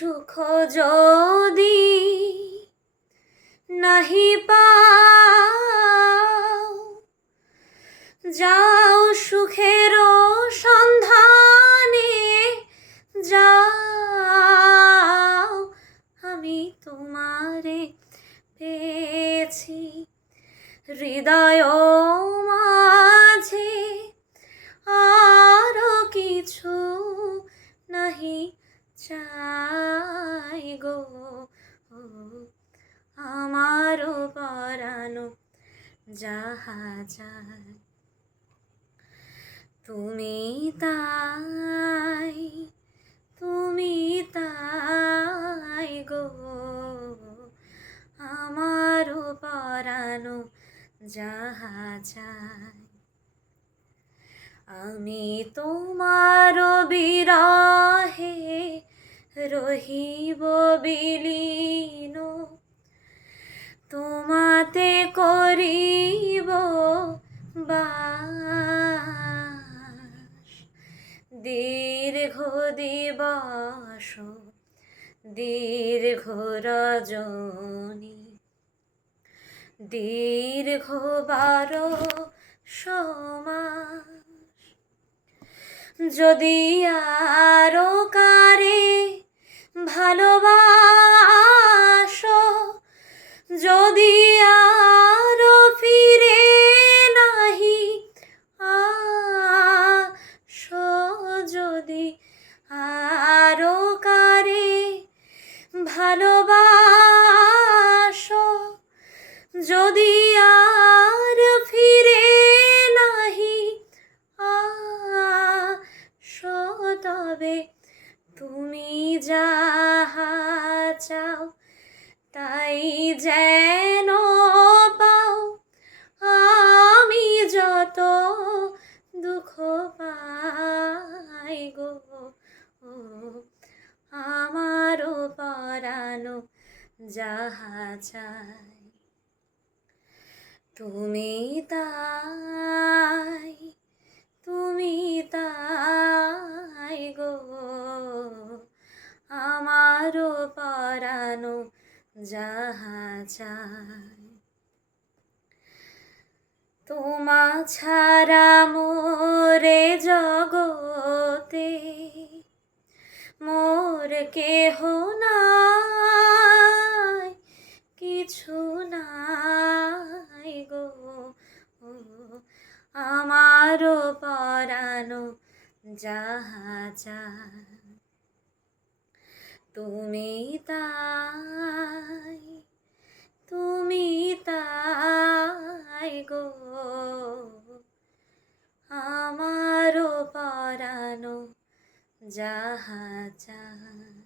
সুখ যদি নাহি পাও, যাও সুখের সন্ধানে যাও। আমি তোমারে পেয়েছি হৃদয় মাঝে, আরো কিছু নাহি চাই গো। আমারও পরানো যাহা চাই তুমি তাই, তুমি তাই গো। আমারও পরানো যাহা চাই। আমি তোমার বিরহে রহিব বিলীন, তোমাতে করিব বাস। দীর্ঘ দিবস দীর্ঘ রজনী, দীর্ঘ 12 মাস। যদি আরো কারে ভালোবাসো, যদি আরো ফিরে নাহি আসো, যদি আরো কারে ভালোবাসো, যদি আর ফিরে নাহি আসো, তবে তুমি যাহা চাও তাই যেন পাও। আমি যত দুঃখ পাই গো, আমারও পরানো যাহা চাই তুমি তাই, তুমি তাই গো। আমারও পরানো যাহা চাই। তোমা ছাড়া মোরে জগতে মোর কেহ নাই, কিছু নাই গো। আমারও পরানো যাহা চাই তুমি তাই, তুমি তাই গো। আমারও পরানো যাহা চাই।